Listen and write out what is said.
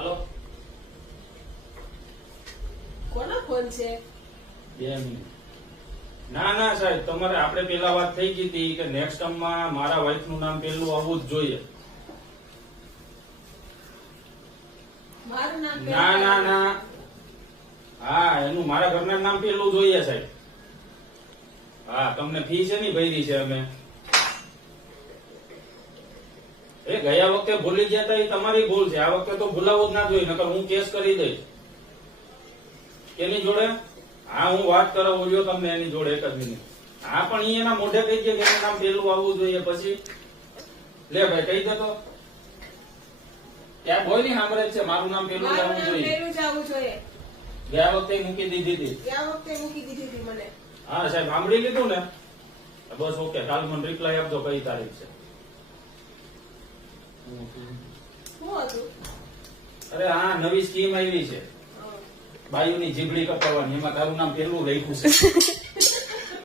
હાલો કોનો ફોન છે? 2 મિનિટ. ના ના સાહેબ, તમારે આપણે પેલા વાત થઈ ગઈ હતી કે નેક્સ્ટ ટર્મમાં મારા વાઇફ નું નામ પેલું આવવું જ જોઈએ. મારું નામ ના ના ના, હા એનું મારા ઘરના નામ પેલું જોઈએ સાહેબ. હા, તમને ફી છે ની ભરી છે અમે. એ ગયા વખતે ભૂલી ગયા હતા, એ તમારી ભૂલ છે. આ વખતે તો ભૂલાવવું જ ના જોઈએ, નકર હું કેસ કરી દઈશ. એની જોડે હા હું વાત કરાવું લ્યો તમને એની જોડે 1 જ મિનિટ. હા પણ ઈ એના મોઢે કહી દે કે એનું નામ પેલું આવવું જોઈએ. પછી લે ભાઈ કહી દે તો. ત્યાં બોય ની સાંભળે જ છે મારું નામ પેલું જ મારું આવવું નામ જોઈએ. પેલું જ આવવું જોઈએ. ગયા વખતે મૂકી દીધી હતી. ગયા વખતે મૂકી દીધી હતી મને. હા સાહેબ, સાંભળી લીધું ને? બસ ઓકે, કાલ મને રિપ્લાય આપજો કઈ તારીખ છે. શું હતું? અરે હા, નવી સ્કીમ આવી છે બાયુની જીબડી કપાવવાની, એમાં તારું નામ પેલું લખ્યું છે.